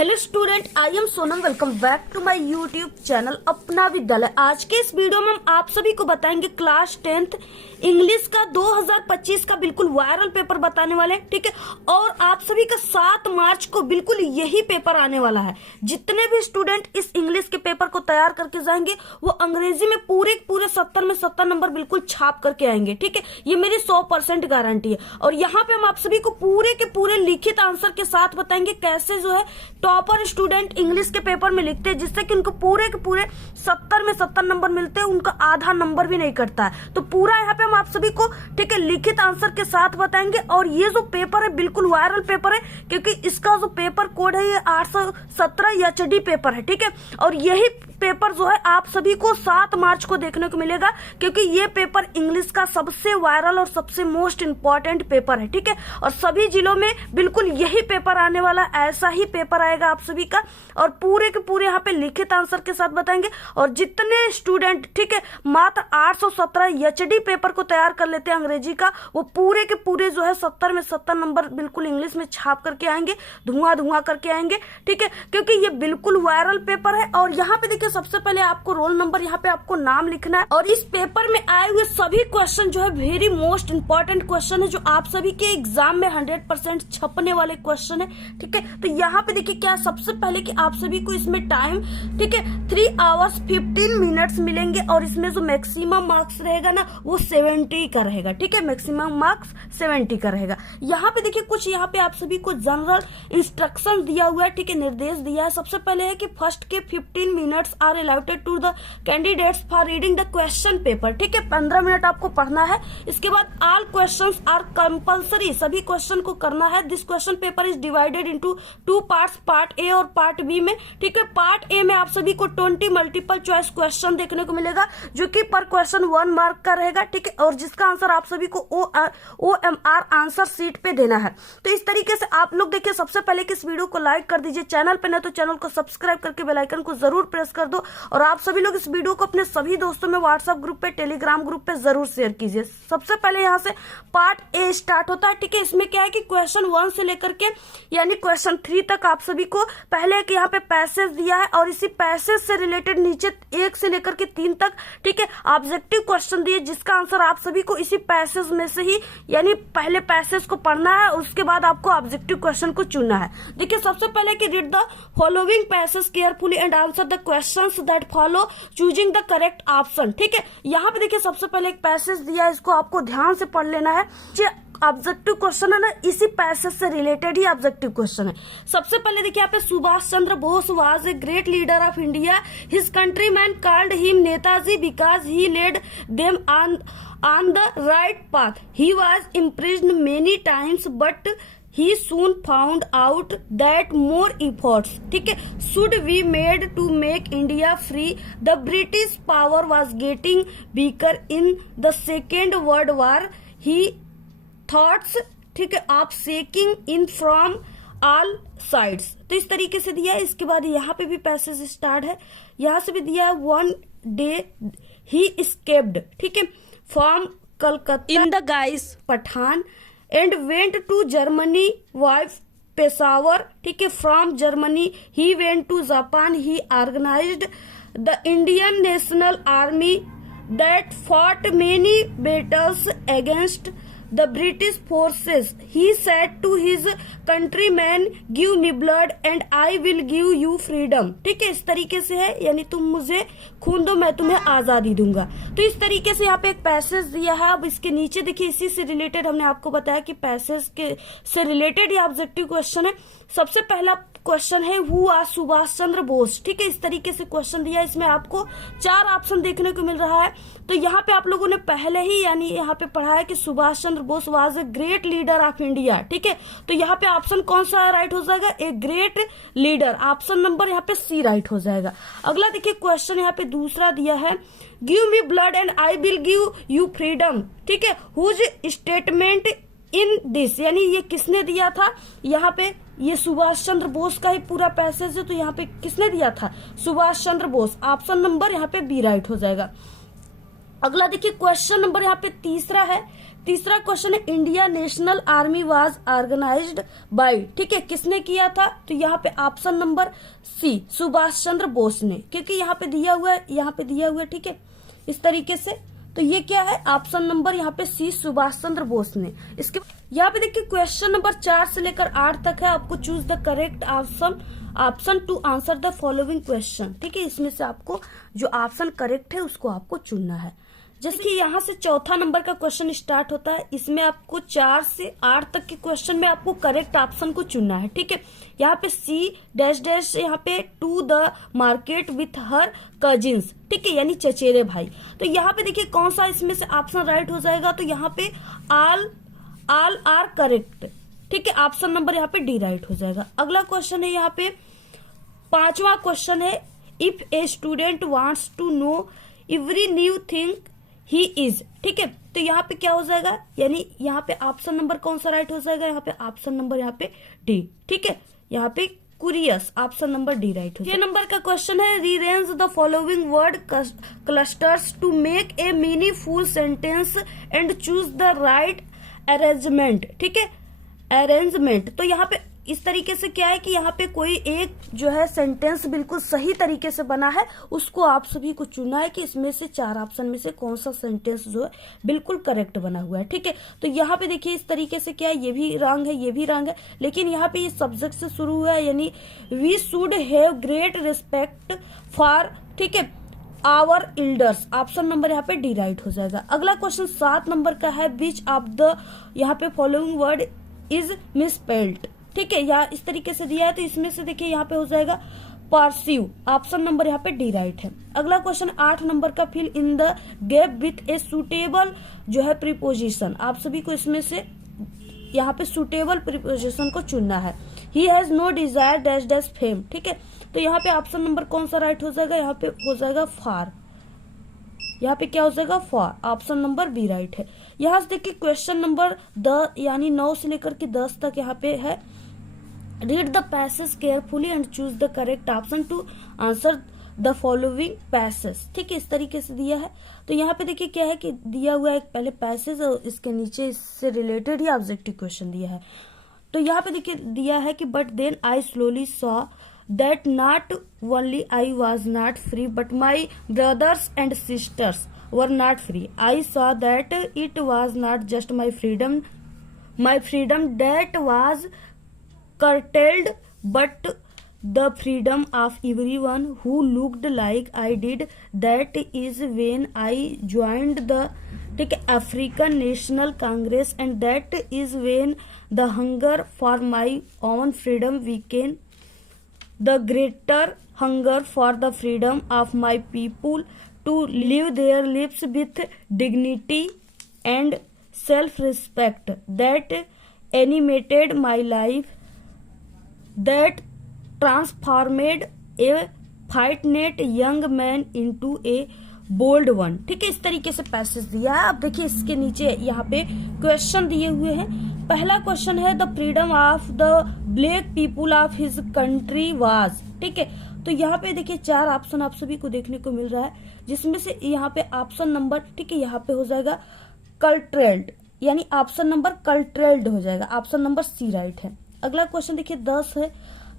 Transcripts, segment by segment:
Hello student, I am Sonam. Welcome back to my YouTube channel Apna Vidyalaya. आज के इस video में हम आप सभी को बताएंगे क्लास 10th इंग्लिश का 2025 का बिल्कुल वायरल पेपर बताने वाले हैं, ठीक है। और आप सभी का 7 मार्च को बिल्कुल यही पेपर आने वाला है। जितने भी स्टूडेंट इस इंग्लिश के पेपर को तैयार करके जाएंगे वो अंग्रेजी में पूरे 70 में 70 नंबर बिल्कुल छाप करके आएंगे, ठीक है। ये मेरी 100% गारंटी है। और यहाँ पे हम आप सभी को पूरे के पूरे लिखित आंसर के साथ बताएंगे कैसे जो है टॉपर स्टूडेंट इंग्लिश के पेपर में लिखते हैं, जिससे कि उनको पूरे के पूरे 70 में 70 नंबर मिलते हैं, उनका आधा नंबर भी नहीं कटता है। तो पूरा यहाँ पे हम आप सभी को, ठीक है, लिखित आंसर के साथ बताएंगे। और ये जो पेपर है बिल्कुल वायरल पेपर है, क्योंकि इसका जो पेपर कोड है ये 817 एचडी पेपर है, ठीक है। और यही पेपर जो है आप सभी को 7 मार्च को देखने को मिलेगा, क्योंकि ये पेपर इंग्लिश का सबसे वायरल और सबसे मोस्ट इंपॉर्टेंट पेपर है, ठीक है। और सभी जिलों में बिल्कुल यही पेपर आने वाला, ऐसा ही पेपर आएगा आप सभी का। और पूरे के पूरे यहाँ पे लिखित आंसर के साथ बताएंगे। और जितने स्टूडेंट, ठीक है, मात्र 817 एचडी पेपर को तैयार कर लेते हैं अंग्रेजी का, वो पूरे के पूरे जो है 70 में 70 नंबर बिल्कुल इंग्लिश में छाप करके आएंगे, धुआं करके आएंगे, ठीक है। क्योंकि ये बिल्कुल वायरल पेपर है। और यहाँ पे देखिए सबसे पहले आपको रोल नंबर, यहाँ पे आपको नाम लिखना है। और इस पेपर में आए हुए सभी क्वेश्चन जो है वेरी मोस्ट इंपॉर्टेंट क्वेश्चन है, जो आप सभी के एग्जाम में 100% छपने वाले क्वेश्चन है, ठीक है। तो यहाँ पे देखिए क्या, सबसे पहले कि आप सभी को इसमें टाइम, ठीक है, 3 आवर्स 15 मिनट्स मिलेंगे। और इसमें जो मैक्सिमम मार्क्स रहेगा ना वो 70 का रहेगा, ठीक है। मैक्सिमम मार्क्स 70 का रहेगा। यहाँ पे देखिए कुछ, यहाँ पे आप सभी को जनरल इंस्ट्रक्शन दिया हुआ है, ठीक है, निर्देश दिया है। सबसे पहले है कि फर्स्ट के 15 minutes are allotted to the candidates for reading the question paper, ठीक है। 15 मिनट आपको पढ़ना है। इसके बाद ऑल क्वेश्चंस आर कंपल्सरी, सभी क्वेश्चन को करना है। This question paper is divided into 2 parts, part A और पार्ट बी में, ठीक है। पार्ट ए में आप सभी को 20 मल्टीपल चॉइस क्वेश्चन देखने को मिलेगा, जो कि पर क्वेश्चन 1 मार्क का रहेगा, ठीक है। और जिसका आंसर आप सभी को OMR आंसर शीट पे देना है। तो इस तरीके से आप लोग देखिए, सबसे पहले कि इस वीडियो को लाइक कर दीजिए, चैनल पे ना तो चैनल को सब्सक्राइब करके बेल आइकन को जरूर प्रेस कर दो। और आप सभी लोग इस वीडियो को अपने सभी दोस्तों में व्हाट्सएप ग्रुप पे, टेलीग्राम ग्रुप पे जरूर शेयर कीजिए। सबसे पहले यहाँ से पार्ट ए स्टार्ट होता है, ठीक है। इसमें क्या है कि क्वेश्चन 1 से लेकर के यानी क्वेश्चन 3 तक आप सभी को पहले कि यहाँ पे पैसेज दिया है, और इसी पैसेज से रिलेटेड नीचे 1 से लेकर के 3 तक, ठीक है, ऑब्जेक्टिव क्वेश्चन दिए, जिसका आंसर आप सभी को इसी पैसेज में से ही, यानी पहले पैसेज को पढ़ना है, उसके बाद आपको ऑब्जेक्टिव क्वेश्चन को चुनना है। देखिए सबसे पहले कि read the following passage carefully and answer the questions that follow choosing the correct option, ठीक है। यहाँ पे देखिए सबसे पहले एक पैसेज दिया है, इसको आपको ध्यान से पढ़ लेना है। ऑब्जेक्टिव क्वेश्चन है ना, इसी पैसेज से रिलेटेड ही ऑब्जेक्टिव क्वेश्चन है। सबसे पहले देखिए यहाँ पे, Subhash Chandra Bose was a great leader of India, his countryman called him Netaji because he led them on the right path. He was imprisoned many times but he soon found out that more efforts, ठीक है, should be made to make India free. The British power was getting weaker in the Second World War. He thoughts, ठीक है, of shaking in from all sides. तो इस तरीके से दिया है। इसके बाद यहाँ पे भी पैसेज स्टार्ट है, यहाँ से भी दिया है। One day he escaped, ठीक है, from Calcutta in the guise Pathan and went to Germany via Peshawar, ठीक है। From Germany he went to Japan. He organized the Indian National Army that fought many battles against the British forces. He said to his countrymen, give me blood and I will give you freedom, ठीक है। इस तरीके से है, यानी तुम मुझे खून दो मैं तुम्हें आजादी दूंगा। तो इस तरीके से यहाँ पे एक पैसेज दिया है। अब इसके नीचे देखिए, इसी से रिलेटेड हमने आपको बताया कि पैसेज के से रिलेटेड ही ऑब्जेक्टिव क्वेश्चन है। सबसे पहला क्वेश्चन है हु आर सुभाष चंद्र बोस, ठीक है। इस तरीके से क्वेश्चन दिया है। इसमें आपको 4 ऑप्शन देखने को मिल रहा है। तो यहाँ पे आप लोगों ने पहले ही यानी यहाँ पे पढ़ा है कि Subhash Chandra Bose was a great leader of India, ठीक है। तो यहाँ पे ऑप्शन कौन सा राइट हो जाएगा, ए ग्रेट लीडर, ऑप्शन नंबर यहाँ पे सी राइट हो जाएगा। अगला देखिए क्वेश्चन यहाँ पे दूसरा दिया है, give me blood and I will give you freedom, ठीक है। हुज स्टेटमेंट इन दिस, यानी ये किसने दिया था, यहाँ पे ये सुभाष चंद्र बोस का ही पूरा पैसेज है। तो यहाँ पे किसने दिया था, सुभाष चंद्र बोस, ऑप्शन नंबर यहाँ पे बी राइट हो जाएगा। अगला देखिए क्वेश्चन नंबर यहाँ पे तीसरा है, तीसरा क्वेश्चन है India national army was organised by, ठीक है, किसने किया था? तो यहाँ पे option number C Subhash Chandra Bose ने, क्योंकि यहाँ पे दिया हुआ है, यहाँ पे दिया हुआ है, ठीक है, इस तरीके से। तो ये क्या है? ऑप्शन नंबर यहाँ पे सी सुभाष चंद्र बोस ने। इसके यहाँ पे देखिए क्वेश्चन नंबर 4 से लेकर 8 तक है। आपको choose the correct option to answer the following question, ठीक है, इसमें से आपको जो ऑप्शन करेक्ट है उसको आपको चुनना है। जैसे कि यहाँ से चौथा नंबर का क्वेश्चन स्टार्ट होता है, इसमें आपको 4 से 8 तक के क्वेश्चन में आपको करेक्ट ऑप्शन को चुनना है, ठीक है। यहाँ पे सी डैश डैश, यहाँ पे to the market with her cousins, ठीक है, यानी चचेरे भाई। तो यहाँ पे देखिए कौन सा इसमें से ऑप्शन राइट हो जाएगा, तो यहाँ पे ऑल आर करेक्ट, ठीक है, ऑप्शन नंबर यहाँ पे डी राइट हो जाएगा। अगला क्वेश्चन है यहाँ पे 5वां क्वेश्चन है, if a student wants to know every new thing he is, ठीक है, तो यहाँ पे क्या हो जाएगा, यानी यहाँ पे ऑप्शन नंबर कौन सा राइट हो जाएगा, यहाँ पे ऑप्शन नंबर यहाँ पे डी, ठीक है, यहाँ पे curious, option number D right हो जाएगा। 6 नंबर का क्वेश्चन है, rearrange the following word clusters to make a meaningful sentence and choose the right arrangement, ठीक है, अरेंजमेंट। तो यहाँ पे इस तरीके से क्या है कि यहाँ पे कोई एक जो है सेंटेंस बिल्कुल सही तरीके से बना है, उसको आप सभी को चुनना है कि इसमें से 4 ऑप्शन में से कौन सा सेंटेंस जो है बिल्कुल करेक्ट बना हुआ है, ठीक है। तो यहाँ पे देखिए इस तरीके से क्या है, ये भी रॉन्ग है, ये भी रॉन्ग है, लेकिन यहाँ पे ये सब्जेक्ट से शुरू हुआ है, यानी we should have great respect for, ठीक है, आवर एल्डर्स, ऑप्शन नंबर यहाँ पे डी राइट हो जाएगा। अगला क्वेश्चन 7 नंबर का है, बीच ऑफ द यहाँ पे फॉलोइंग वर्ड इज मिसस्पेल्ड, ठीक है, यहाँ इस तरीके से दिया है, तो इसमें से देखिए यहाँ पे हो जाएगा परस्यू, ऑप्शन नंबर यहाँ पे डी राइट है। अगला क्वेश्चन 8 नंबर का, fill in the gap with a suitable जो है प्रीपोजिशन, आप सभी को इसमें से यहाँ पे सुटेबल प्रीपोजिशन को चुनना है। He has no desire dash dash fame, ठीक है, तो यहाँ पे ऑप्शन नंबर कौन सा राइट हो जाएगा, यहाँ पे हो जाएगा फार, यहाँ पे क्या हो जाएगा फार, ऑप्शन नंबर बी राइट है। यहाँ से देखिए क्वेश्चन नंबर 10 यानी 9 से लेकर के 10 तक यहाँ पे है, read the passage carefully and choose the correct option to answer the following passage, ठीक है, इस तरीके से दिया है। तो यहाँ पे देखिए क्या है कि दिया हुआ है पहले पैसेज और इसके नीचे इससे रिलेटेड ही ऑब्जेक्टिव क्वेश्चन दिया है। तो यहाँ पे देखिए दिया है कि but then I slowly saw that not only I was not free but my brothers and sisters were not free. I saw that it was not just my freedom that was curtailed but the freedom of everyone who looked like I did. That is when I joined the African National Congress, and that is when the hunger for my own freedom weakened. The greater hunger for the freedom of my people to live their lives with dignity and self-respect that animated my life, that transformed a frightened young man into a bold one, ठीक है, इस तरीके से passage दिया है। अब देखिए इसके नीचे यहाँ पे क्वेश्चन दिए हुए हैं। पहला क्वेश्चन है the freedom of the black people of his country was, ठीक है, तो यहाँ पे देखिए 4 ऑप्शन आप सभी को देखने को मिल रहा है, जिसमें से यहाँ पे ऑप्शन नंबर, ठीक है, यहाँ पे हो जाएगा कल्ट्रेल्ड, यानी ऑप्शन नंबर कल्ट्रेल्ड हो जाएगा, ऑप्शन नंबर सी राइट है। अगला क्वेश्चन देखिए 10 है,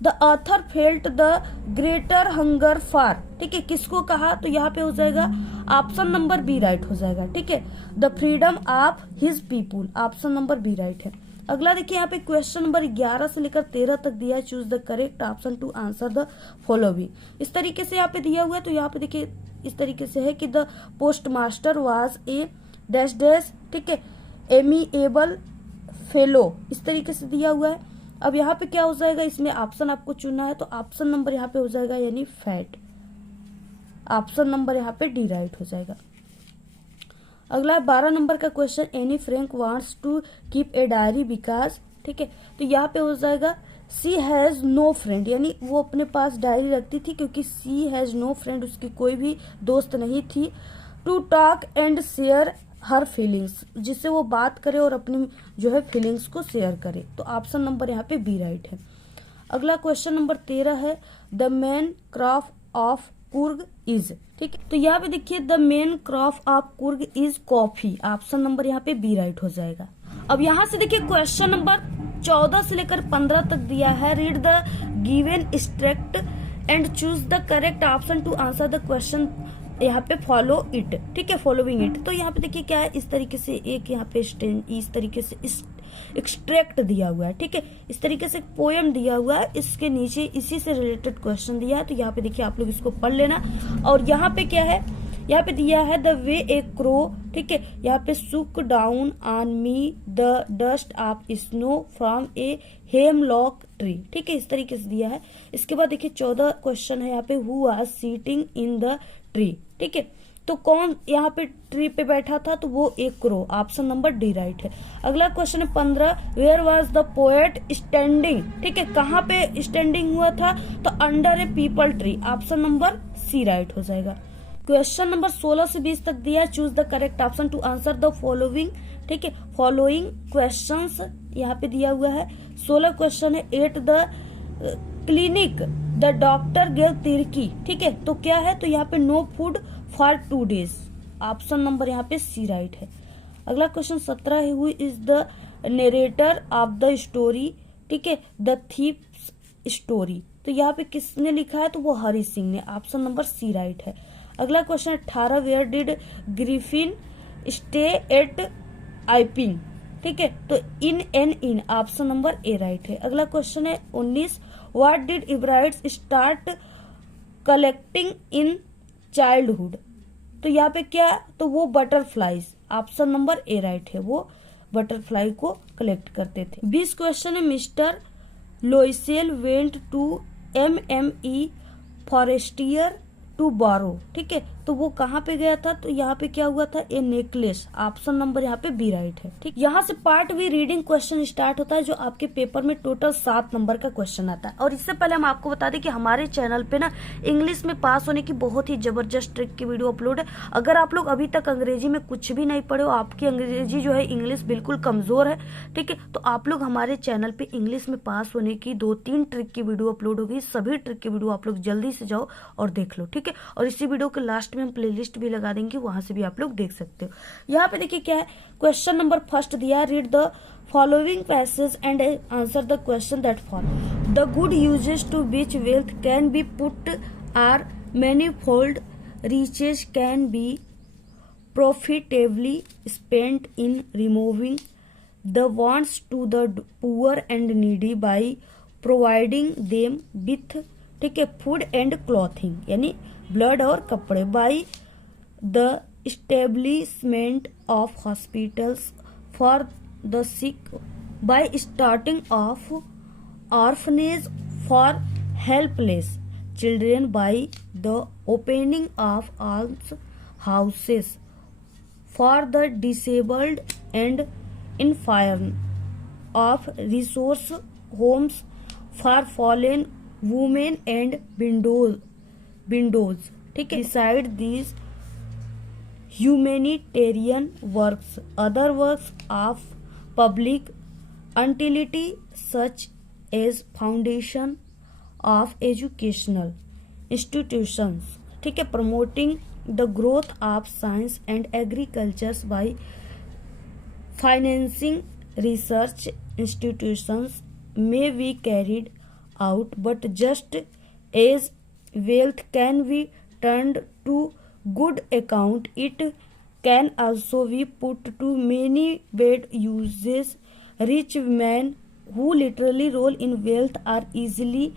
the author felt the greater hunger for, ठीक है, किसको कहा, तो यहाँ पे हो जाएगा ऑप्शन नंबर बी राइट हो जाएगा, ठीक है, the freedom of his people, option number B right है। अगला देखिए यहाँ पे क्वेश्चन नंबर 11 से लेकर 13 तक दिया है, choose the correct option to answer the following, इस तरीके से यहाँ पे दिया हुआ है। तो यहाँ पे देखिए इस तरीके से है कि the post master was a dash dash, ठीक है, एमिएबल फेलो, इस तरीके से दिया हुआ है। अब यहाँ पे क्या हो जाएगा, इसमें ऑप्शन आपको चुनना है, तो ऑप्शन नंबर यहाँ पे हो जाएगा यानी फैट, ऑप्शन नंबर यहाँ पे डी राइट हो जाएगा। अगला 12 नंबर का question, Anne Frank wants to keep a diary because, ठीक है, तो यहाँ पे हो जाएगा सी हैज नो फ्रेंड, यानी वो अपने पास डायरी रखती थी क्योंकि सी हैज नो फ्रेंड, उसकी कोई भी दोस्त नहीं थी। To talk and share her feelings, जिससे वो बात करे और अपनी जो है फीलिंग्स को शेयर करे, तो ऑप्शन नंबर यहाँ पे बी राइट है। अगला क्वेश्चन नंबर 13 है, the main craft of Coorg is. ठीक है, तो यहाँ पे देखिए the main crop of Coorg is coffee. Option number यहाँ पे बी राइट हो जाएगा। अब यहाँ से देखिए क्वेश्चन नंबर 14 से लेकर 15 तक दिया है। Read the given extract and choose the correct option to answer the question. यहाँ पे फॉलो इट, ठीक है, फॉलोइंग इट। तो यहाँ पे देखिए क्या है, इस तरीके से एक यहाँ पे इस तरीके से एक्सट्रैक्ट दिया हुआ है। ठीक है, इस तरीके से पोएम दिया हुआ है, इसके नीचे इसी से रिलेटेड क्वेश्चन दिया है। तो यहाँ पे देखिए आप लोग इसको पढ़ लेना। और यहाँ पे क्या है, यहाँ पे दिया है द वे ए क्रो। ठीक है, यहाँ पे सुक down on me the dust of snow from a hemlock tree. ठीक है, इस तरीके से दिया है। इसके बाद देखिए 14 क्वेश्चन है यहाँ पे, who was seating in the tree. ठीक है, तो कौन यहाँ पे ट्री पे बैठा था, तो वो एक crow. Option number D right है। अगला क्वेश्चन है 15, where was the poet standing. ठीक है, कहाँ पे स्टैंडिंग हुआ था, तो under a peepal tree. Option number C right हो जाएगा। क्वेश्चन नंबर 16 से 20 तक दिया, choose the correct option to answer the following. ठीक है, फॉलोइंग क्वेश्चंस यहाँ पे दिया हुआ है। 16 क्वेश्चन है, at the clinic the doctor gave तिरकी। ठीक है, तो क्या है, तो यहाँ पे no food for 2 days। Option number यहाँ पे सी राइट है। अगला क्वेश्चन 17 है, who is the narrator of the story. ठीक है, द थीप्स स्टोरी। तो यहाँ पे किसने लिखा है, तो वो हरी सिंह ने। ऑप्शन नंबर सी राइट है। अगला question 18, where did Griffin stay at Iping. ठीक है, तो in an inn. Option number A right है। अगला क्वेश्चन है 19, what did Ebright start collecting in childhood. तो यहाँ पे क्या, तो वो butterflies. Option number A right है, वो बटरफ्लाई को कलेक्ट करते थे। 20 क्वेश्चन है, mister Loisel went to MME Forestier to borrow. ठीक है, तो वो कहाँ पे गया था, तो यहाँ पे क्या हुआ था, ए नेकलेस। ऑप्शन नंबर यहाँ पे बी राइट है। ठीक, यहाँ से पार्ट भी रीडिंग क्वेश्चन स्टार्ट होता है, जो आपके पेपर में टोटल 7 नंबर का क्वेश्चन आता है। और इससे पहले हम आपको बता दें कि हमारे चैनल पे ना इंग्लिश में पास होने की बहुत ही जबरदस्त ट्रिक की वीडियो अपलोड है। अगर आप लोग अभी तक अंग्रेजी में कुछ भी नहीं पढ़े हो, आपकी अंग्रेजी जो है इंग्लिश बिल्कुल कमजोर है, ठीक है, तो आप लोग हमारे चैनल पे इंग्लिश में पास होने की 2-3 ट्रिक की वीडियो अपलोड होगी। सभी ट्रिक की वीडियो आप लोग जल्दी से जाओ और देख लो। ठीक है, और इसी वीडियो के लास्ट में हम प्लेलिस्ट भी लगा देंगे, वहां से भी आप लोग देख सकते हो। यहाँ पे देखिए क्या है, क्वेश्चन नंबर फर्स्ट दिया, read the following passage and answer the question that follow. The good uses to which wealth can be put are manifold, riches can be profitably spent in removing the wants to the poor and needy by providing them with, ठीक है, food and clothing, यानी blood और कपड़े, by the establishment of hospitals for the sick, by starting of orphanage for helpless children, by the opening of alms houses for the disabled and infirm, of resource homes for fallen women and widows, ठीक है। Beside these humanitarian works, other works of public utility such as foundation of educational institutions, ठीक है, promoting the growth of science and agriculture by financing research institutions may be carried out, but just as wealth can be turned to good account, it can also be put to many bad uses. Rich men who literally roll in wealth are easily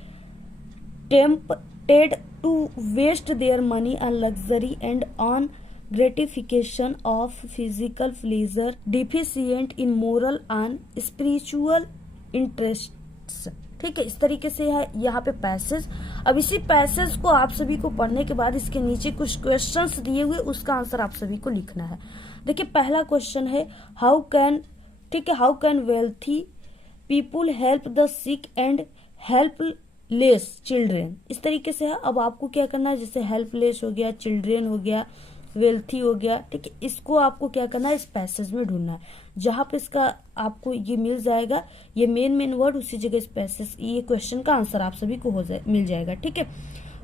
tempted to waste their money on luxury and on gratification of physical pleasure, deficient in moral and spiritual interests, ठीक है। इस तरीके से है यहाँ पे passage. अब इसी पैसेज को आप सभी को पढ़ने के बाद इसके नीचे कुछ क्वेश्चंस दिए हुए, उसका आंसर आप सभी को लिखना है। देखिए पहला क्वेश्चन है, हाउ कैन, ठीक है, how can wealthy people help the sick and helpless children. इस तरीके से है। अब आपको क्या करना है, जैसे हेल्पलेस हो गया, चिल्ड्रेन हो गया, वेल्थी हो गया, ठीक है, इसको आपको क्या करना है, इस पैसेज में ढूंढना है। जहां पे इसका आपको ये मिल जाएगा, ये मेन वर्ड, उसी जगह इस पैसेज, ये क्वेश्चन का आंसर आप सभी को मिल जाएगा, ठीक है।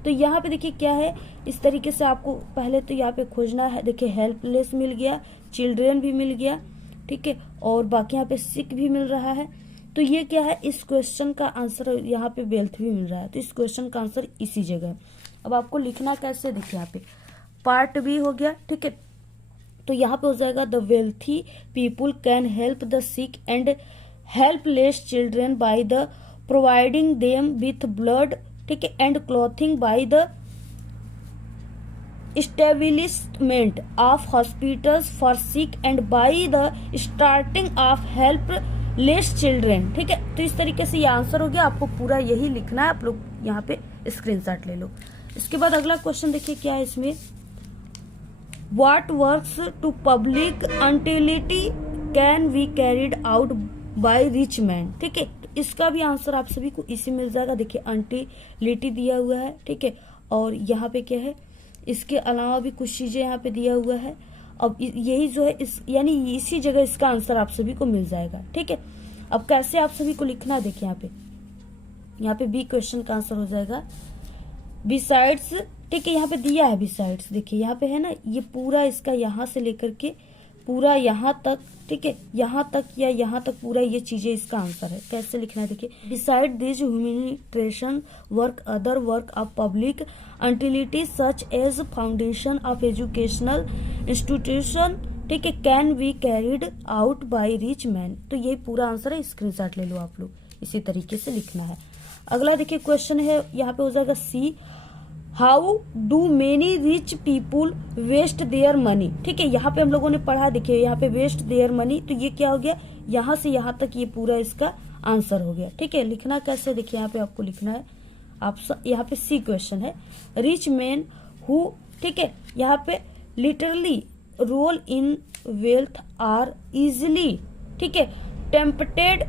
तो यहाँ पे देखिए क्या है, इस तरीके से आपको पहले तो यहाँ पे खोजना है। देखिए हेल्पलेस मिल गया, चिल्ड्रेन भी मिल गया, ठीक है, और बाकी यहाँ पे सिक भी मिल रहा है। तो ये क्या है, इस क्वेश्चन का आंसर यहाँ पे वेल्थ भी मिल रहा है, तो इस क्वेश्चन का आंसर इसी जगह है। अब आपको लिखना कैसे, देखिए यहाँ पे पार्ट बी हो गया, ठीक है। तो यहाँ पे हो जाएगा the wealthy people can help the sick and helpless children by the providing them with blood, ठीक है, and clothing bye the establishment of hospitals for sick and by the starting of helpless children, ठीक है। तो इस तरीके से ये answer हो गया, आपको पूरा यही लिखना है। आप लोग यहाँ पे स्क्रीनशॉट ले लो। इसके बाद अगला क्वेश्चन देखिए क्या है इसमें, what works to public utility can be carried out by rich man, ठीक है। तो इसका भी आंसर आप सभी को इसी मिल जाएगा। देखिए यूटिलिटी दिया हुआ है, ठीक है, और यहाँ पे क्या है, इसके अलावा भी कुछ चीजें यहाँ पे दिया हुआ है। अब यही जो है इस यानी इसी जगह इसका आंसर आप सभी को मिल जाएगा, ठीक है। अब कैसे आप सभी को लिखना है, देखिए यहाँ पे बी क्वेश्चन का आंसर हो जाएगा बिसाइड्स, ठीक है। यहाँ पे दिया है बिसाइड्स, देखिए यहाँ पे है ना, ये पूरा इसका यहाँ से लेकर के पूरा यहाँ तक, ठीक है, यहाँ तक या यहाँ तक पूरा ये चीजें इसका आंसर है। कैसे लिखना है, देखिए beside this humanitarian work other work of public utility such as foundation of educational institution, ठीक है, can be carried out by rich man. तो ये पूरा आंसर है, स्क्रीनशॉट ले लो आप लोग, इसी तरीके से लिखना है। अगला देखिए क्वेश्चन है, यहाँ पे हो जाएगा C, how do many rich people waste their money, ठीक है। यहाँ पे हम लोगों ने पढ़ा, देखिए यहाँ पे वेस्ट देयर मनी, तो ये क्या हो गया, यहाँ से यहाँ तक ये पूरा इसका आंसर हो गया, ठीक है। लिखना कैसे, देखिए यहाँ पे आपको लिखना है, आप यहाँ पे सी क्वेश्चन है, रिच मैन हु, ठीक है, यहाँ पे literally roll in wealth are easily, ठीक है, tempted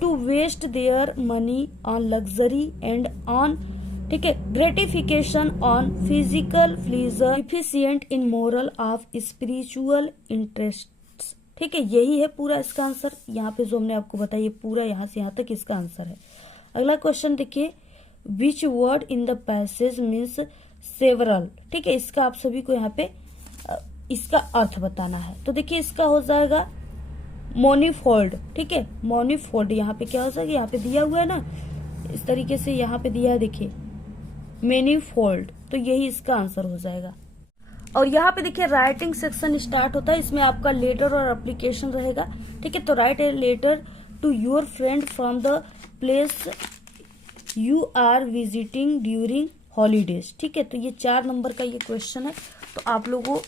to waste their money on luxury and on, ठीक है, gratification on physical pleasure efficient in moral of spiritual interest, ठीक है। यही है पूरा इसका आंसर, यहाँ पे जो हमने आपको बताया पूरा यहाँ से यहाँ तक इसका आंसर है। अगला क्वेश्चन देखिए, which word in the passage means several, ठीक है। इसका आप सभी को यहाँ पे इसका अर्थ बताना है। तो देखिए इसका हो जाएगा मोनीफोल्ड, ठीक है, मोनीफोल्ड। यहाँ पे क्या हो जाएगा, यहाँ पे दिया हुआ है ना, इस तरीके से यहाँ पे दिया है, देखिए मेनीफोल्ड, तो यही इसका आंसर हो जाएगा। और यहाँ पे देखिए राइटिंग सेक्शन स्टार्ट होता है, इसमें आपका लेटर और एप्लीकेशन रहेगा, ठीक है। तो write a letter to your friend from the place you are visiting during holidays, ठीक है। तो ये 4 नंबर का ये क्वेश्चन है। तो आप लोगों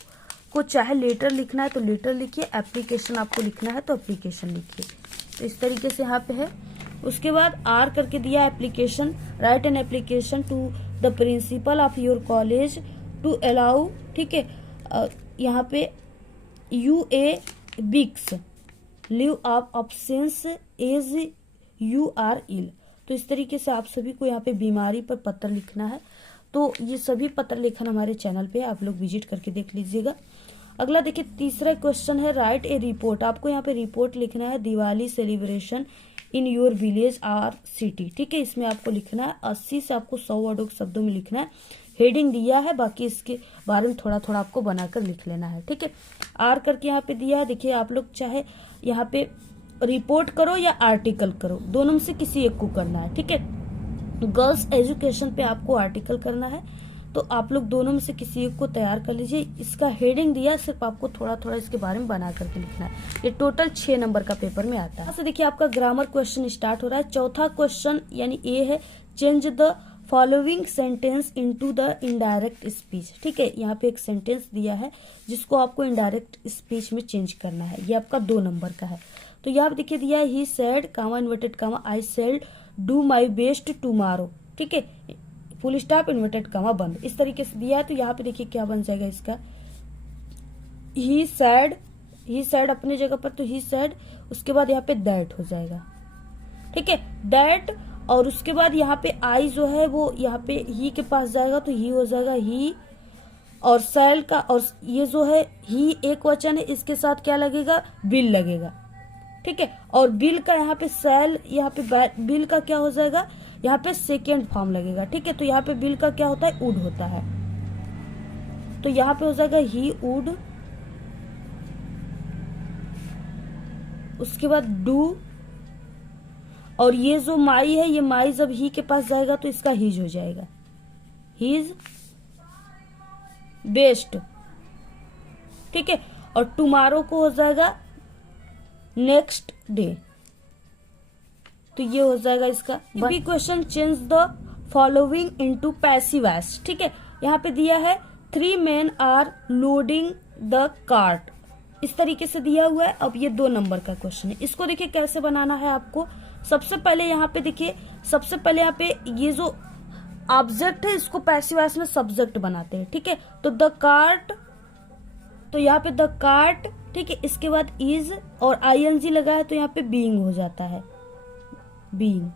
को चाहे लेटर लिखना है तो लेटर लिखिए, एप्लीकेशन आपको लिखना है तो एप्लीकेशन लिखिए। तो इस तरीके से यहाँ पे है। उसके बाद आर करके दिया application, write an application to the principal of your college to allow, ठीक है, यहाँ पे यू ए बिक्स leave of options as you are ill. तो इस तरीके से आप सभी को यहाँ पे बीमारी पर पत्र लिखना है। तो ये सभी पत्र लेखन हमारे चैनल पे आप लोग विजिट करके देख लीजिएगा। अगला देखिए तीसरा क्वेश्चन है, राइट ए रिपोर्ट। आपको यहाँ पे रिपोर्ट लिखना है Diwali celebration in your village or city, ठीक है। इसमें आपको लिखना है 80 से आपको 100 वर्डों के शब्दों में लिखना है। हेडिंग दिया है, बाकी इसके बारे में थोड़ा थोड़ा आपको बनाकर लिख लेना है, ठीक है। आर करके यहाँ पे दिया है, देखिए आप लोग चाहे यहाँ पे रिपोर्ट करो या आर्टिकल करो, दोनों में से किसी एक को करना है, ठीक है। गर्ल्स एजुकेशन पे आपको आर्टिकल करना है, तो आप लोग दोनों में से किसी एक को तैयार कर लीजिए। इसका हेडिंग दिया, सिर्फ आपको थोड़ा थोड़ा इसके बारे में बना करके लिखना है। ये टोटल 6 नंबर का पेपर में आता है। तो देखिए आपका ग्रामर क्वेश्चन स्टार्ट हो रहा है। चौथा क्वेश्चन यानी ए है, change the following sentence into the indirect speech, ठीक है। यहाँ पे एक सेंटेंस दिया है जिसको आपको इनडायरेक्ट स्पीच में चेंज करना है। ये आपका 2 नंबर का है। तो यहाँ पे देखिए दिया है, he said comma inverted comma I shall do my best tomorrow, ठीक है, फुल स्टॉप इन्वर्टेड कामा बंद, इस तरीके से दिया है। तो यहाँ पे देखिए क्या बन जाएगा इसका, ही सैड अपने जगह पर, तो ही सैड, उसके बाद यहाँ पे दैट हो जाएगा, ठीक है, दैट। और उसके बाद यहाँ पे आई जो है वो यहाँ पे ही के पास जाएगा, तो ही हो जाएगा ही, और सैल का, और ये जो है ही एक वचन है, इसके साथ क्या लगेगा, बिल लगेगा, ठीक है। और बिल का यहाँ पे सैल, यहाँ पे बिल का क्या हो जाएगा, यहाँ पे सेकेंड फॉर्म लगेगा, ठीक है। तो यहाँ पे विल का क्या होता है, वुड होता है, तो यहाँ पे हो जाएगा ही वुड, उसके बाद डू, और ये जो माई है, ये माई जब ही के पास जाएगा तो इसका हिज हो जाएगा, हिज बेस्ट, ठीक है। और टुमारो को हो जाएगा नेक्स्ट डे, तो ये हो जाएगा इसका B question. Change the following into passive voice, ठीक है। यहाँ पे दिया है 3 men are loading the cart, इस तरीके से दिया हुआ है। अब ये 2 नंबर का क्वेश्चन है, इसको देखिए कैसे बनाना है आपको। सबसे पहले यहाँ पे देखिए, सबसे पहले यहाँ पे ये जो ऑब्जेक्ट है इसको पैसिव वॉइस में सब्जेक्ट बनाते हैं, ठीक है। तो द कार्ट, तो यहाँ पे द कार्ट, ठीक है। इसके बाद इज और आईएनजी लगा है तो यहाँ पे बीइंग हो जाता है, बीइंग,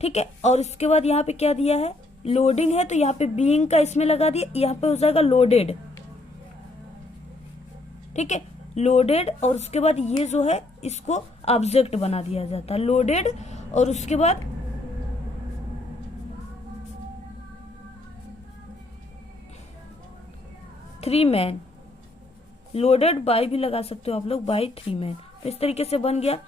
ठीक है। और इसके बाद यहाँ पे क्या दिया है, लोडिंग है, तो यहाँ पे बीइंग का इसमें लगा दिया, यहाँ पे हो जाएगा लोडेड, ठीक है, लोडेड। और उसके बाद ये जो है इसको ऑब्जेक्ट बना दिया जाता है, लोडेड। और उसके बाद थ्री मैन, लोडेड बाय भी लगा सकते हो आप लोग, बाय 3 मैन, तो इस तरीके से बन गया।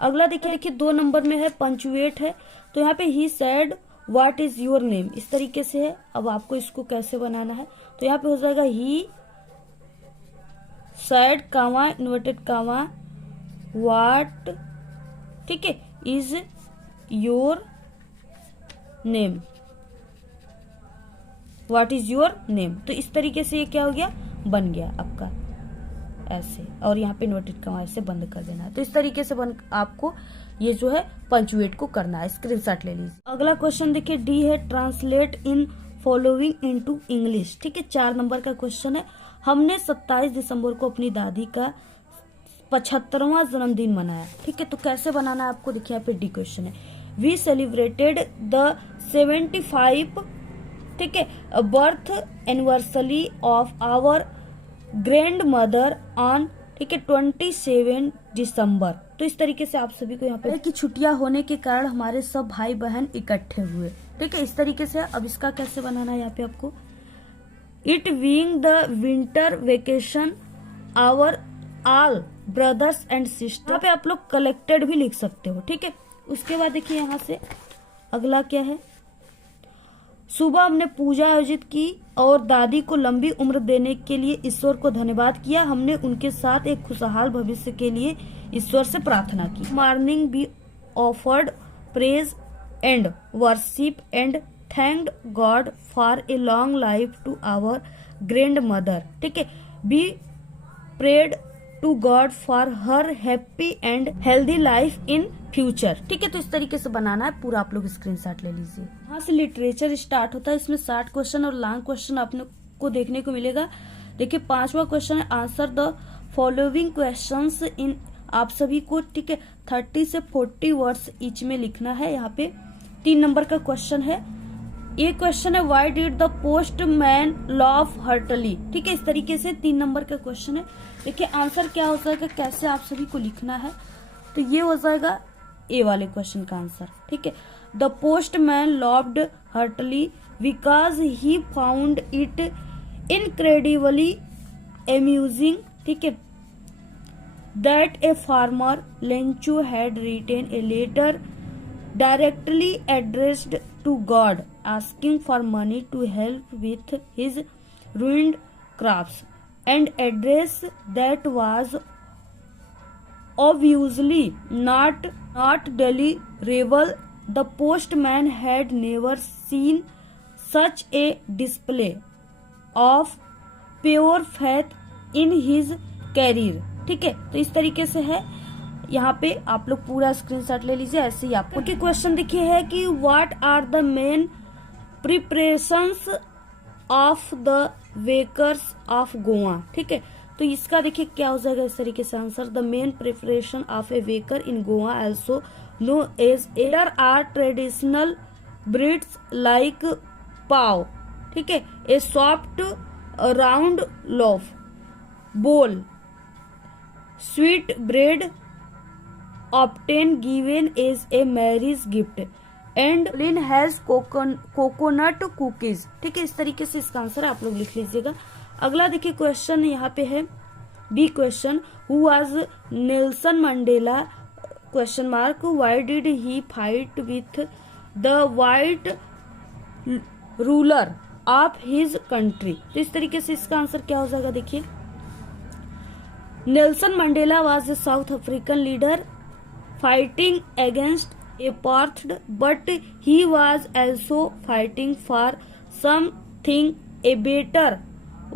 अगला देखिए 2 नंबर में है, पंचुएट है, तो यहाँ पे he said what is your name, इस तरीके से है। अब आपको इसको कैसे बनाना है, तो यहाँ पे हो जाएगा he said comma inverted comma what, ठीक है, is your name, what is your name. तो इस तरीके से ये क्या हो गया, बन गया आपका ऐसे, और यहाँ पे इन्वर्टेड कमा ऐसे बंद कर देना है। तो इस तरीके से आपको ये जो है पंचुएट को करना है, स्क्रीनशॉट ले लीजिए। अगला क्वेश्चन देखिए डी है, translate in following into English, ठीक है। 4 नंबर का क्वेश्चन है। हमने 27 दिसंबर को अपनी दादी का 75वां जन्मदिन मनाया, ठीक है। तो कैसे बनाना है आपको, देखिए यहाँ पे डी क्वेश्चन है। वी सेलिब्रेटेड द 75, ठीक है, birth anniversary of our grandmother on, ठीक है, 27 दिसंबर। तो इस तरीके से आप सभी को यहाँ पे कि छुट्टियां होने के कारण हमारे सब भाई बहन इकट्ठे हुए, ठीक है, इस तरीके से। अब इसका कैसे बनाना है यहाँ पे आपको, it being the winter vacation our all brothers and sister, यहाँ पे आप लोग कलेक्टेड भी लिख सकते हो, ठीक है। उसके बाद देखिए यहाँ से अगला क्या है, सुबह हमने पूजा आयोजित की और दादी को लंबी उम्र देने के लिए ईश्वर को धन्यवाद किया। हमने उनके साथ एक खुशहाल भविष्य के लिए ईश्वर से प्रार्थना की। Morning be offered praise and worship and thanked God for a long life to our grandmother, ठीक है। Be prayed to God for her happy and healthy life in future, ठीक है। तो इस तरीके से बनाना है पूरा, आप लोग स्क्रीनशॉट ले लीजिए। यहाँ से लिटरेचर स्टार्ट होता है, इसमें 60 क्वेश्चन और लॉन्ग क्वेश्चन आपको देखने को मिलेगा। देखिए 5वां क्वेश्चन है, answer the following questions in, आप सभी को, ठीक है, 30 से 40 वर्ड्स ईच में लिखना है। यहाँ पे 3 नंबर का क्वेश्चन है, ये क्वेश्चन है why did the postman love heartily, ठीक है, इस तरीके से 3 नंबर का क्वेश्चन है। देखिए आंसर क्या हो जाएगा, कैसे आप सभी को लिखना है, तो ये हो जाएगा ए वाले क्वेश्चन का आंसर, ठीक है। The postman loved heartily because he found it incredibly amusing, ठीक है, that a farmer Lencho had written a letter directly addressed to God asking for money to help with his ruined crops, and address that was obviously not deliverable. The postman had never seen such a display of pure faith in his career, ठीक है। तो इस तरीके से है, यहाँ पे आप लोग पूरा स्क्रीनशॉट ले लीजिए। ऐसे ही आपको क्वेश्चन देखिए है कि what are the main preparations of the bakers of Goa, ठीक है। तो इसका देखिए क्या हो जाएगा इस तरीके से answer, the main preparation of a baker in Goa also known as air are traditional breads like pav, ठीक है, a soft round loaf bol sweet bread obtain given as a marriage gift and लिन हैज कोकोनट कुकीज। ठीक है, इस तरीके से इसका answer आप लोग लिख लीजिएगा। अगला देखिए क्वेश्चन यहाँ पे है B question, who was Nelson Mandela question mark, why did he fight with the white ruler of his country. तो इस तरीके से इसका आंसर क्या हो जाएगा, देखिए Nelson Mandela was a south African leader fighting against apartheid, but he was also fighting for something a better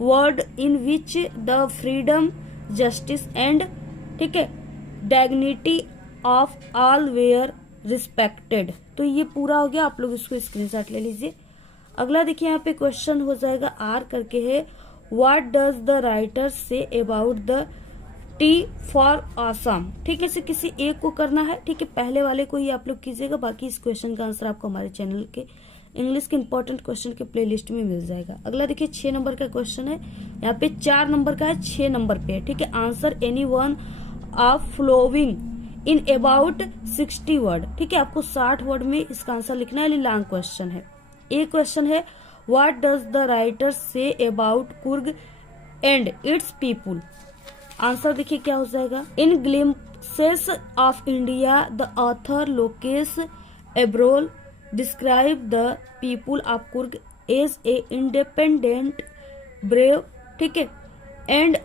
world in which the freedom, justice and ठीक है dignity of all were respected। तो ये पूरा हो गया, आप लोग इसको स्क्रीनशॉट ले लीजिए। अगला देखिए यहाँ पे क्वेश्चन हो जाएगा आर करके है, what does the writer say about the T for Assam. ठीक है, इसे किसी एक को करना है। ठीक है, पहले वाले को ही आप लोग कीजिएगा, बाकी इस क्वेश्चन का आंसर आपको हमारे चैनल के इंग्लिश के इंपॉर्टेंट क्वेश्चन के प्लेलिस्ट में मिल जाएगा। अगला देखिए 6 नंबर का क्वेश्चन है, यहाँ पे 4 नंबर का है, 6 नंबर पे है। ठीक है, answer any one of following in about 60 word. ठीक है, आपको 60 वर्ड में इसका आंसर लिखना है, लॉन्ग क्वेश्चन है। एक क्वेश्चन है, what does the writer say about Coorg and its people. Answer देखिए क्या हो जाएगा, in glimpses of India the author Lokesh Abrol describe the people of Coorg as a independent brave. ठीक है, and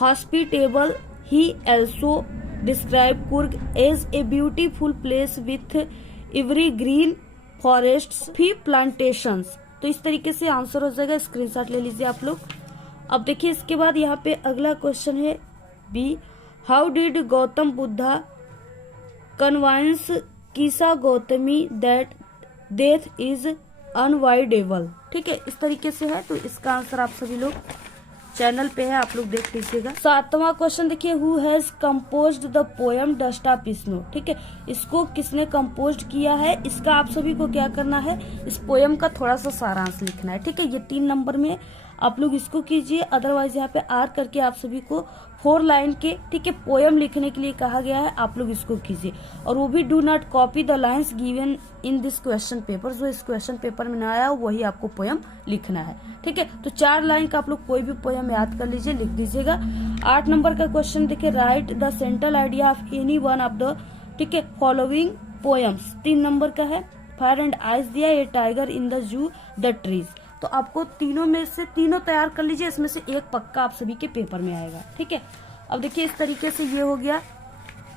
hospitable. He also describe Coorg as a beautiful place with evergreen forests coffee plantations. तो इस तरीके से आंसर हो जाएगा, स्क्रीनशॉट ले लीजिए आप लोग। अब देखिए इसके बाद यहाँ पे अगला क्वेश्चन है B, how did Gautam Buddha convince Kisa Gautami that death is unavoidable. ठीक है, इस तरीके से है। तो इसका आंसर आप सभी लोग चैनल पे है, आप लोग देख लीजिएगा। 7वां क्वेश्चन देखिए, who has composed the poem dust of snow. ठीक है, इसको किसने कंपोज किया है, इसका आप सभी को क्या करना है, इस पोएम का थोड़ा सा सारांश लिखना है। ठीक है, ये 3 नंबर में आप लोग इसको कीजिए। अदरवाइज यहाँ पे आर करके आप सभी को 4 लाइन के ठीक है पोएम लिखने के लिए कहा गया है, आप लोग इसको कीजिए। और वो भी do not copy the lines given in this question paper. जो इस क्वेश्चन पेपर में ना आया वही आपको पोएम लिखना है। ठीक है, तो 4 लाइन का आप लोग कोई भी पोएम याद कर लीजिए, लिख दीजिएगा। 8 नंबर का क्वेश्चन देखिए, right the central idea of any one of the ठीक है फॉलोइंग पोएम्स। 3 नंबर का है, फायर एंड आइस दिया, a tiger in the zoo, the trees. तो आपको तीनों में से तीनों तैयार कर लीजिए, इसमें से एक पक्का आप सभी के पेपर में आएगा। ठीक है, अब देखिए इस तरीके से ये हो गया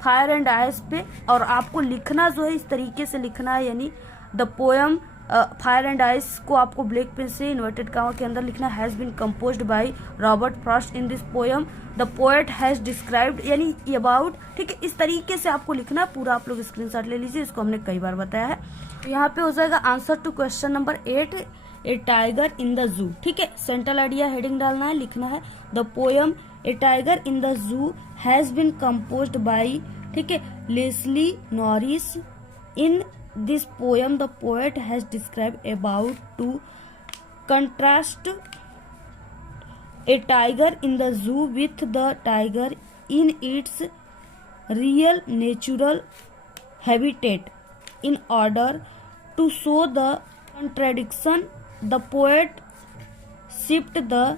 फायर एंड आइस पे, और आपको लिखना जो है इस तरीके से लिखना है, यानी the poem fire and ice को आपको ब्लैक पेन से इन्वर्टेड कामा के अंदर लिखना, has been composed by Robert Frost in this poem the poet has described, यानी अबाउट। ठीक है, इस तरीके से आपको लिखना है पूरा। आप लोग स्क्रीनशॉट ले लीजिए, इसको हमने कई बार बताया है। तो यहाँ पे हो जाएगा answer to question number 8, a tiger in the zoo. ठीक है, सेंट्रल आइडिया हेडिंग डालना है, लिखना है the poem a tiger in the zoo has been composed by ठीक है Leslie Norris. In this poem the poet has described about to contrast a tiger in the zoo with the tiger in its real natural habitat in order to show the contradiction. The poet shifted the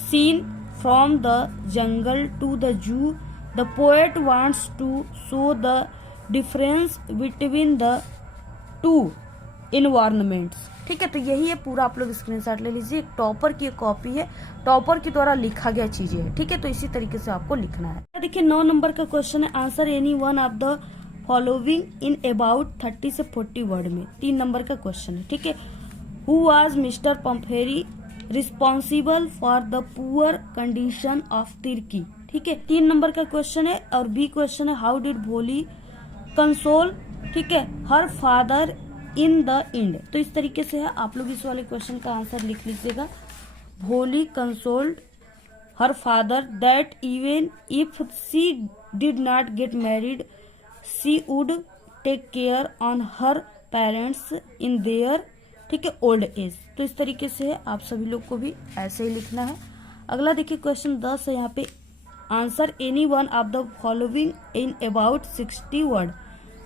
scene from the jungle to the zoo. The poet wants to show the difference between the two environments. ठीक है, तो यही है पूरा, आप लोग screenshot ले लीजिए। एक टॉपर की कॉपी है, टॉपर के द्वारा लिखा गया चीजें है। ठीक है, तो इसी तरीके से आपको लिखना है। देखिए 9 नंबर का क्वेश्चन है, answer any one of the following in about 30 से 40 वर्ड में। 3 नंबर का क्वेश्चन है। ठीक है, who was Mr Pumphrey responsible for the poor condition of Tricki. ठीक है, 3 नंबर का क्वेश्चन है। और बी क्वेश्चन है, हाउ डिड भोली कंसोल ठीक है her father in the end. तो इस तरीके से है, आप लोग इस वाले क्वेश्चन का आंसर लिख लीजिएगा। Bholi consoled her father that even if she did not get married she would take care on her parents in their ठीक है ओल्ड एज। तो इस तरीके से है, आप सभी लोग को भी ऐसे ही लिखना है। अगला देखिए क्वेश्चन 10 है, यहाँ पे answer any one of the following in about 60 word.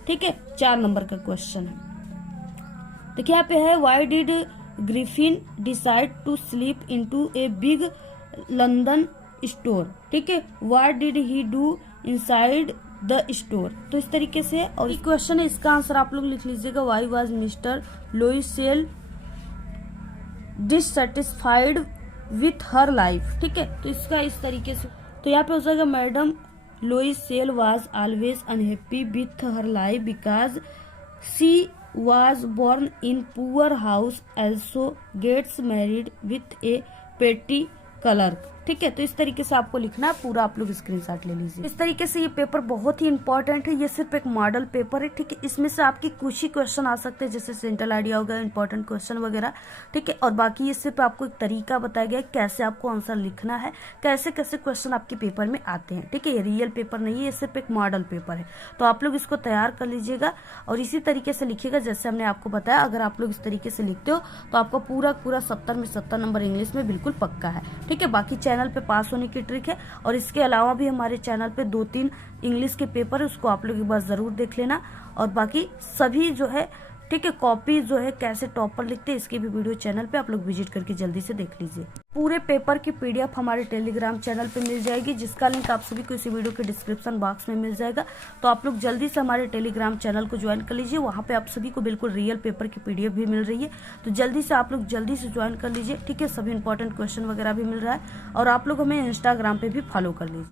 ठीक है, 4 नंबर का क्वेश्चन है। देखिए यहाँ पे है, why did Griffin decide to sleep into a big London store. ठीक है, what did he do inside the store. तो इस तरीके से, और क्वेश्चन है, इसका आंसर आप लोग लिख लीजिएगा, why was mister Loisel dissatisfied with her life. ठीक है, तो इसका इस तरीके से, तो यहाँ पे हो जाएगा, madam Loisel was always unhappy with her life because she was born in poor house, also gets married with a petty clerk। ठीक है, तो इस तरीके से आपको लिखना है पूरा, आप लोग स्क्रीनशॉट ले लीजिए। इस तरीके से ये पेपर बहुत ही इंपॉर्टेंट है, ये सिर्फ एक मॉडल पेपर है। ठीक है, इसमें से आपकी कुछ ही क्वेश्चन आ सकते हैं, जैसे सेंट्रल आइडिया हो गया, इंपॉर्टेंट क्वेश्चन वगैरह। ठीक है, और बाकी ये सिर्फ आपको एक तरीका बताया गया है कैसे आपको आंसर लिखना है, कैसे कैसे क्वेश्चन आपके पेपर में आते हैं। ठीक है, ये रियल पेपर नहीं है, ये सिर्फ एक मॉडल पेपर है। तो आप लोग इसको तैयार कर लीजिएगा और इसी तरीके से लिखिएगा जैसे हमने आपको बताया। अगर आप लोग इस तरीके से लिखते हो तो आपको पूरा 70 में 70 नंबर इंग्लिश में बिल्कुल पक्का है। ठीक है, बाकी चैनल पे पास होने की ट्रिक है, और इसके अलावा भी हमारे चैनल पे 2-3 इंग्लिश के पेपर है, उसको आप लोग एक बार जरूर देख लेना। और बाकी सभी जो है, ठीक है, कॉपी जो है कैसे टॉपर लिखते हैं, इसकी भी वीडियो चैनल पे आप लोग विजिट करके जल्दी से देख लीजिए। पूरे पेपर की पीडीएफ हमारे टेलीग्राम चैनल पे मिल जाएगी, जिसका लिंक आप सभी को इसी वीडियो के डिस्क्रिप्शन बॉक्स में मिल जाएगा। तो आप लोग जल्दी से हमारे टेलीग्राम चैनल को ज्वाइन कर लीजिए, वहाँ पे आप सभी को बिल्कुल रियल पेपर की पीडीएफ भी मिल रही है। तो जल्दी से आप लोग जल्दी से ज्वाइन कर लीजिए। ठीक है, सभी इंपॉर्टेंट क्वेश्चन वगैरह भी मिल रहा है, और आप लोग हमें इंस्टाग्राम पे भी फॉलो कर लीजिए।